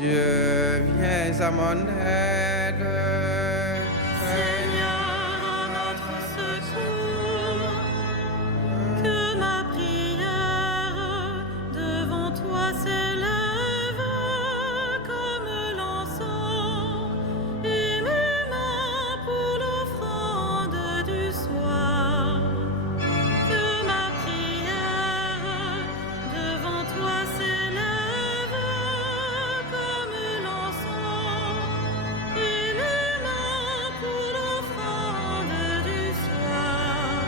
Dieu, viens à mon aide. Seigneur, à notre secours, que ma prière devant toi s'élève comme l'encens et mes mains pour l'offrande du soir. Que ma prière devant toi s'élève comme l'encens et mes mains pour l'offrande du soir.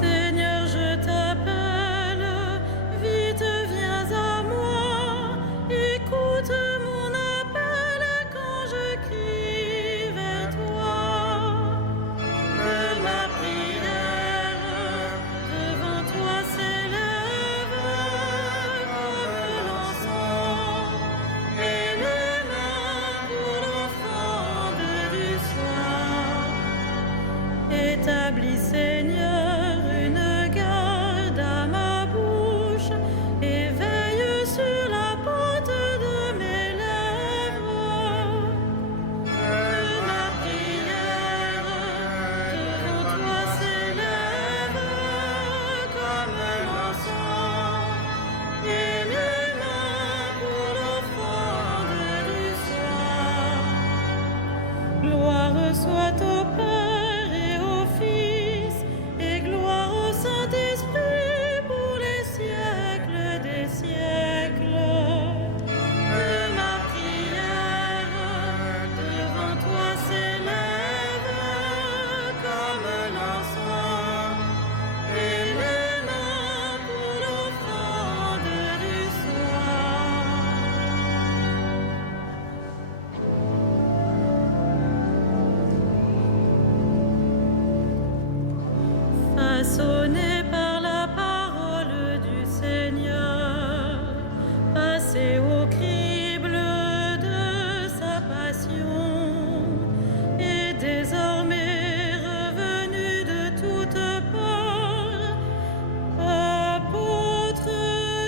Seigneur, je t'appelle, vite viens à moi, écoute mon appel quand je crie vers toi. Que ma prière devant toi s'élève comme l'encens et mes mains pour l'offrande du soir. Établis, Seigneur, une garde à ma bouche et veille sur la porte de mes lèvres. Que ma prière devant toi s'élève comme l'encens et mes mains pour l'offrande du soir. Gloire soit au Père et au Fils et gloire au Saint-Esprit pour les siècles des siècles. Que ma prière devant toi s'élève comme l'encens et mes mains pour l'offrande du soir. Façonné par la parole du Seigneur, passé au crible de sa passion, et désormais revenu de toutes parts, apôtre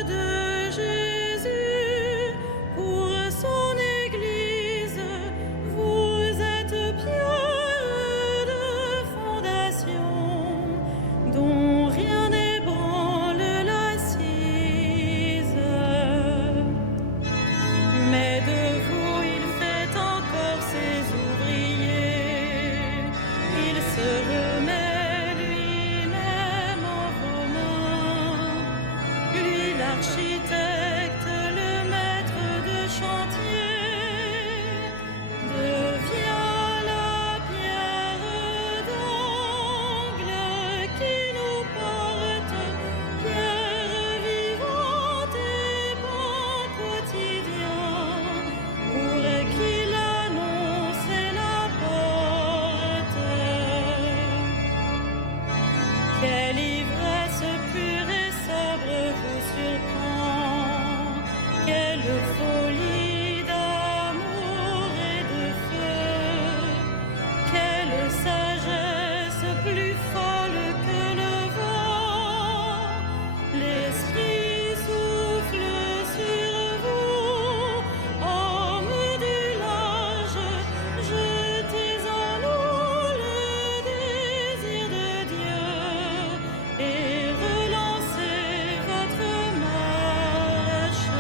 de Jésus, pour son Église, vous êtes pierre de fondation, dont rien n'ébranle l'assise. Mais de vous il fait encore ses ouvriers, il se remet lui-même en vos mains, lui l'architecte, le maître de chantier, devient la pierre d'angle qui nous porte, pierre vivante et pain quotidien, pour qu'il annonce et l'apporte. Quelle ivresse pure et sobre vous surprend, quelle folie d'amour et de feu, quelle sagesse plus folle que le vent, l'Esprit souffle sur vous, hommes du large, jetez en nous le désir de Dieu et relancez votre marche.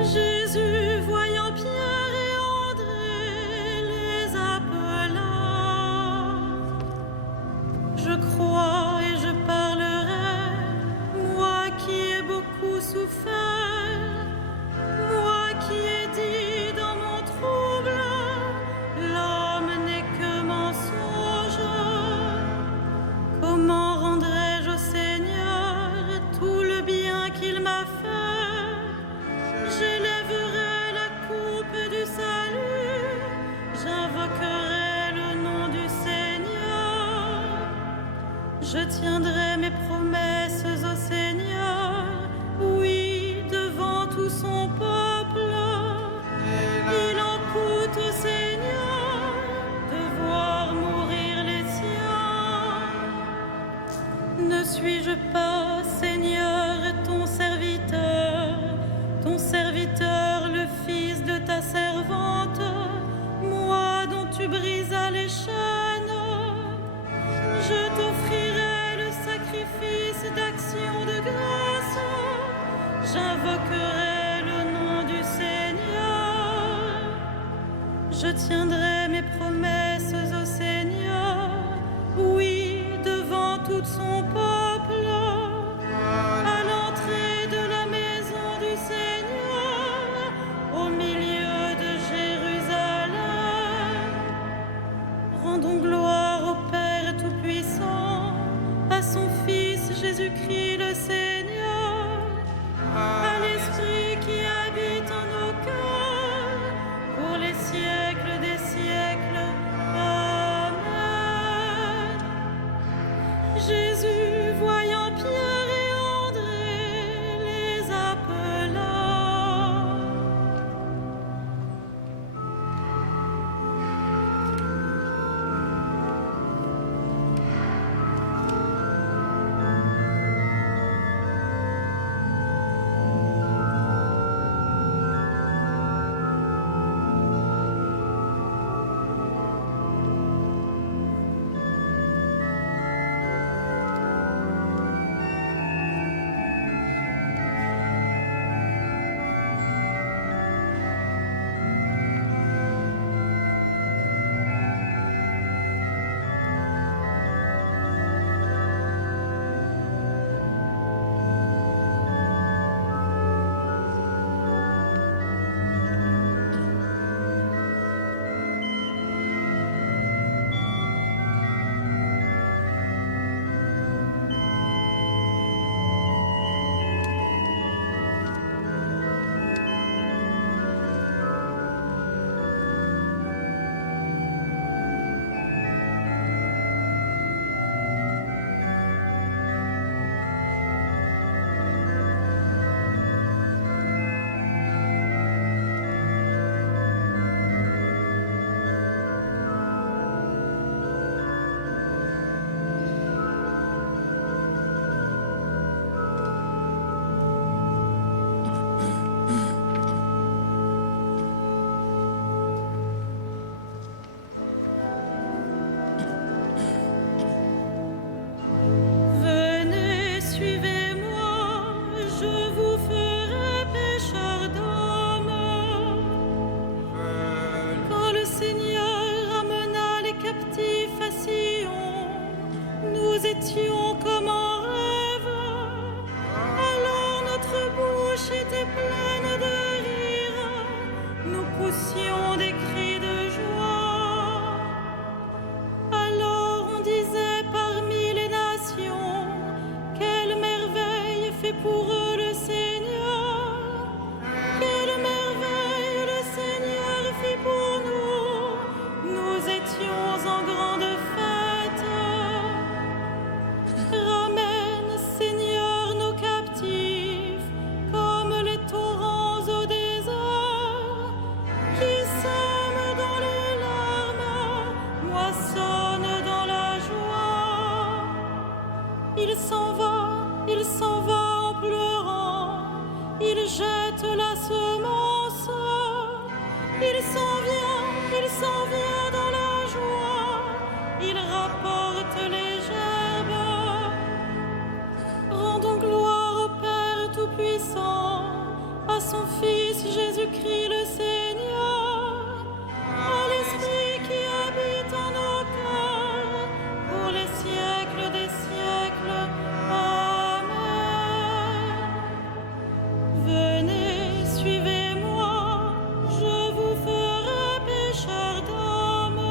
Jésus, voyant Pierre et André, les appela. Je crois et je parlerai, moi qui ai beaucoup souffert, moi qui ai dit dans mon trouble, l'homme n'est que mensonge. Comment rendrai-je au Seigneur tout le bien qu'il m'a fait? J'élèverai la coupe du salut, j'invoquerai le nom du Seigneur. Je tiendrai mes promesses au Seigneur, oui, devant tout son peuple. Il encourt suis-je pas, Seigneur, ton serviteur, le fils de ta servante, moi dont tu brisas les chaînes? Je t'offrirai le sacrifice d'action de grâce, j'invoquerai le nom du Seigneur. Je tiendrai mes promesses au Seigneur, oui, devant tout son peuple, à l'entrée de la maison du Seigneur, au milieu de Jérusalem. Rendons gloire au Père Tout-Puissant, à son Fils Jésus-Christ le Seigneur, à l'Esprit qui habite en nos cœurs, pour les siècles des siècles. Amen. Jésus, voyant Pierre et André, les appela. Venez, suivez-moi, je vous ferai pécheurs d'hommes. Quand le Seigneur amena les captifs à Sion, nous étions comme en rêve. Alors notre bouche était pleine de rire, nous poussions des cris de joie. Alors on disait parmi les nations, quelle merveille fait pour eux le Seigneur. Quelle merveille le Seigneur fit pour nous. Nous étions en grande fête. Ramène, Seigneur, nos captifs, comme les torrents au désert, qui sèment dans les larmes, moissonnent dans la joie. Il s'en va en pleurant, il jette la semence. Il s'en vient dans la joie, il rapporte les gerbes. Rendons gloire au Père Tout-Puissant, à son Fils Jésus-Christ le Seigneur, à l'Esprit qui habite en nos cœurs, pour les siècles des siècles. Amen. Venez, suivez-moi, je vous ferai pécheurs d'hommes.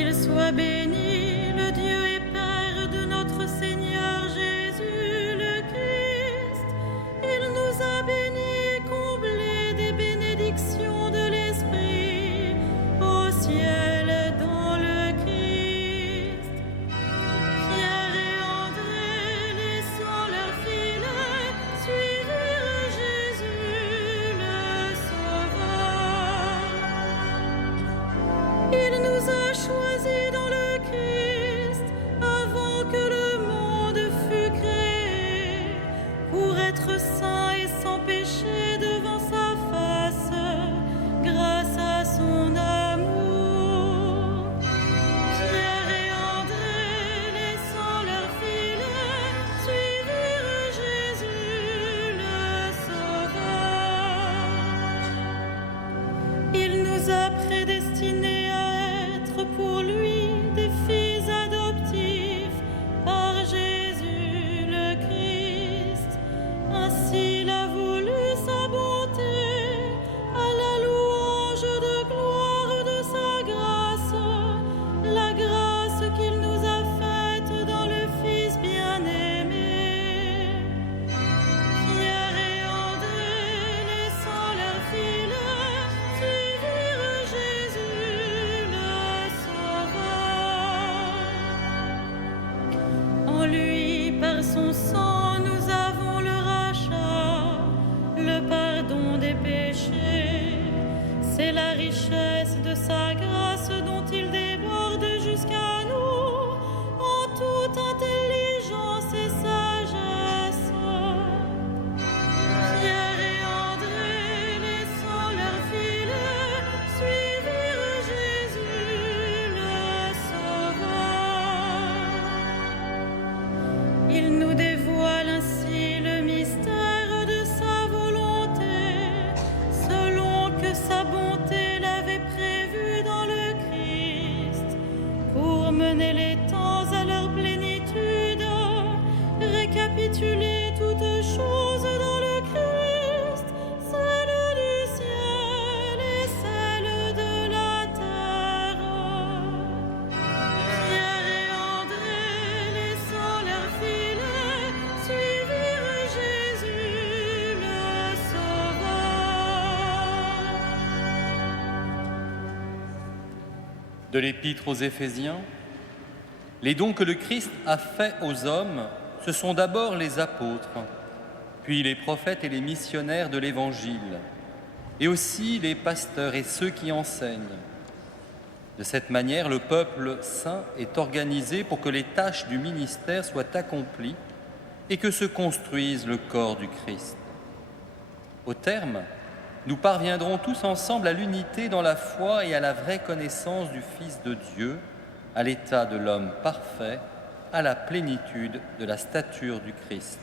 qu'il soit béni, le Dieu et Père de notre Seigneur Jésus le Christ. Il nous a bénis et comblés des bénédictions de l'Esprit au ciel dans le Christ. Pierre et André, laissant leur filet, suivirent Jésus le Sauveur. Il nous a choisis dans le Christ avant que le monde fût créé, pour être saints et sans péché devant sa face, grâce à son amour. Pierre et André, laissant leur filet, suivirent Jésus le Sauveur. Il nous a prédestinés à être pour lui des fils adoptifs par Jésus le Christ. Ainsi il a voulu sa bonté, à la louange de gloire de sa grâce, la grâce qu'il nous a faite dans le Fils bien-aimé. Pierre et André, laissant leur filet, suivirent Jésus le Sauveur. En lui, par son sang, nous avons le rachat, le pardon des péchés. C'est la richesse de sa grâce dont il déborde jusqu'à nous en toute intelligence et sagesse. Pierre et André, laissant leur filet, suivirent Jésus le Sauveur. Il nous dévoile ainsi le mystère de sa volonté, selon que sa bonté l'avait prévu dans le Christ, pour mener les temps à leur plénitude, récapituler toutes choses dans le Christ, celles du ciel et celles de la terre. Pierre et André, laissant leur filet, suivirent Jésus le Sauveur. De l'Épître aux Éphésiens, les dons que le Christ a faits aux hommes, ce sont d'abord les apôtres, puis les prophètes et les missionnaires de l'Évangile, et aussi les pasteurs et ceux qui enseignent. De cette manière, le peuple saint est organisé pour que les tâches du ministère soient accomplies et que se construise le corps du Christ. Au terme, nous parviendrons tous ensemble à l'unité dans la foi et à la vraie connaissance du Fils de Dieu, à l'état de l'homme parfait, à la plénitude de la stature du Christ.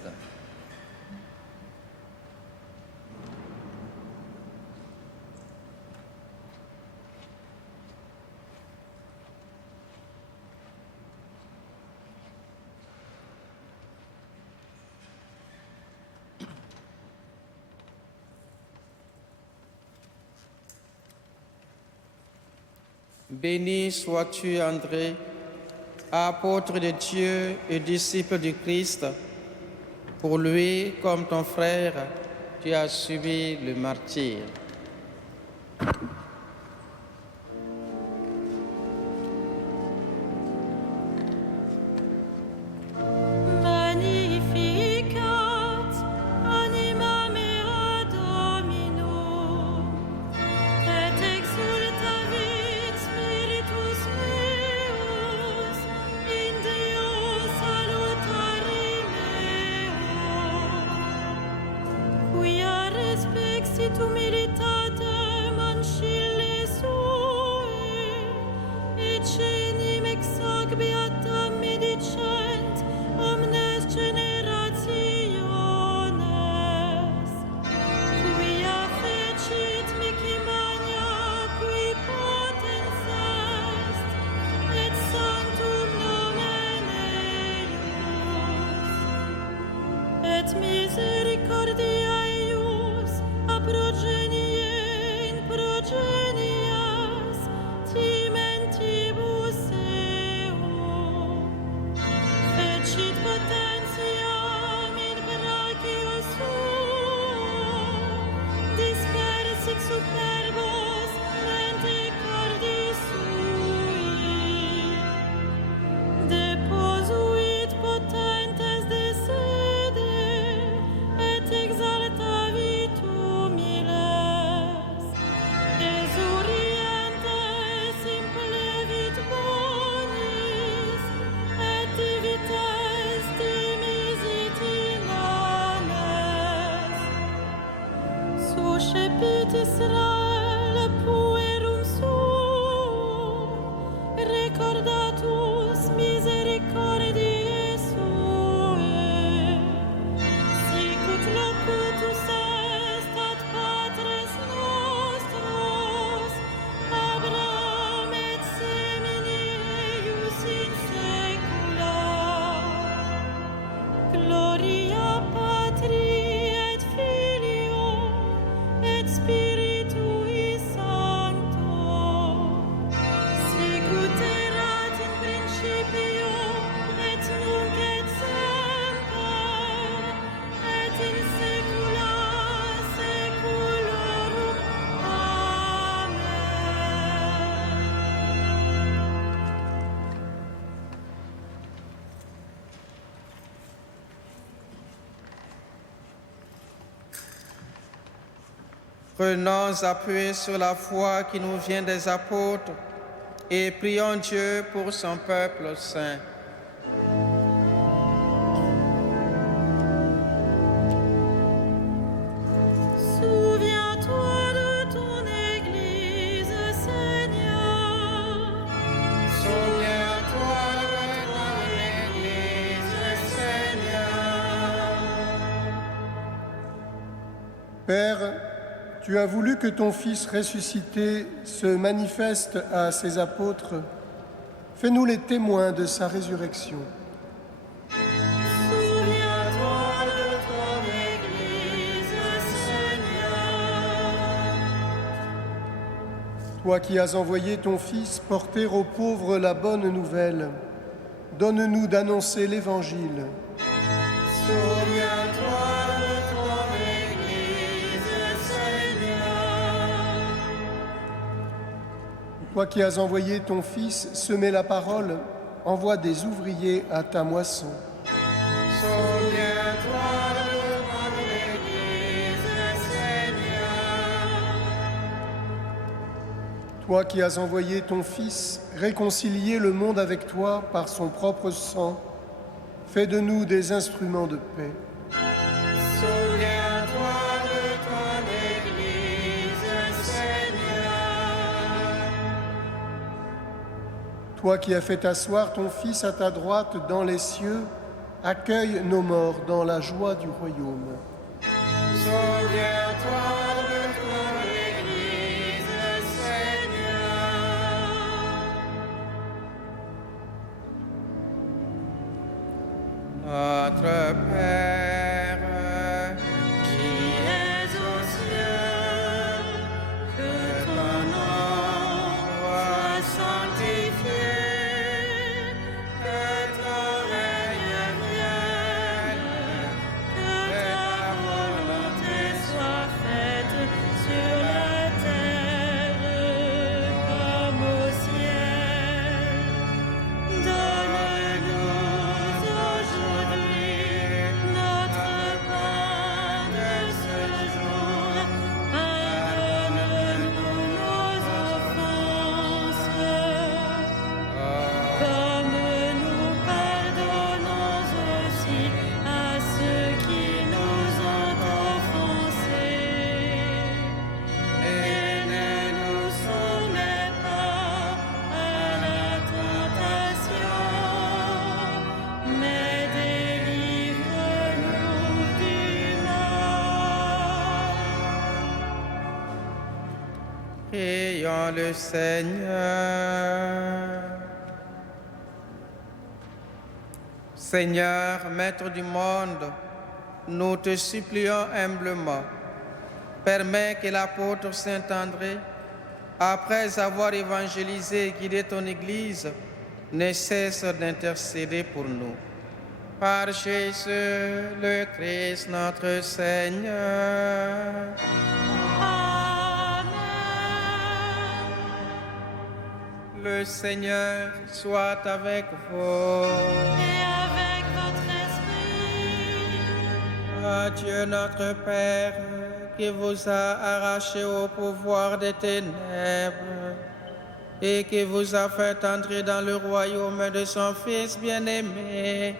Béni sois-tu, André, apôtre de Dieu et disciple du Christ. Pour lui, comme ton frère, tu as subi le martyre. Magnificat anima mea Domino, et exultavit spiritus meus in Deo salutari meo, quia respexit humilitatem ancille sue, et cenim ex hoc beatam medicent omnes generationes, quia fecit mihi magna qui potens est, et sanctum nomen eius, et misericordia eius a progenie Prenons appui sur la foi qui nous vient des apôtres et prions Dieu pour son peuple saint. Souviens-toi de ton Église, Seigneur. Souviens-toi de ton Église, Seigneur. Père, tu as voulu que ton Fils ressuscité se manifeste à ses apôtres. Fais-nous les témoins de sa résurrection. Souviens-toi de ton Église, Seigneur. Toi qui as envoyé ton Fils porter aux pauvres la bonne nouvelle, donne-nous d'annoncer l'Évangile. Souviens-toi de ton Église, Seigneur. Toi qui as envoyé ton Fils semer la parole, envoie des ouvriers à ta moisson. Souviens-toi de ton Église, Seigneur. Toi qui as envoyé ton Fils réconcilier le monde avec toi par son propre sang, fais de nous des instruments de paix. Souviens-toi de ton Église, Seigneur. Toi qui as fait asseoir ton Fils à ta droite dans les cieux, accueille nos morts dans la joie du royaume. Souviens-toi de ton Église, Seigneur. Notre Père, Qui es aux cieux, que ton nom soit sanctifié, que ton règne vienne, que ta volonté soit faite sur la terre comme au ciel. Donne-nous aujourd'hui notre pain de ce jour. Pardonne-nous nos offenses, comme nous pardonnons aussi à ceux qui nous ont offensés. Et ne nous soumets pas à la tentation, mais délivre-nous du mal. prions le Seigneur. Seigneur, Maître du monde, nous te supplions humblement, permets que l'apôtre Saint André, après avoir évangélisé et guidé ton Église, ne cesse d'intercéder pour nous. Par Jésus le Christ, notre Seigneur. Amen. Le Seigneur soit avec vous. Et avec votre esprit, Dieu notre Père, qui vous a arraché au pouvoir des ténèbres et qui vous a fait entrer dans le royaume de son Fils bien-aimé,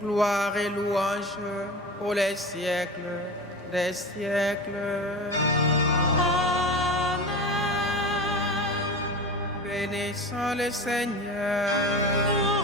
gloire et louange pour les siècles des siècles. Amen. Bénissons le Seigneur.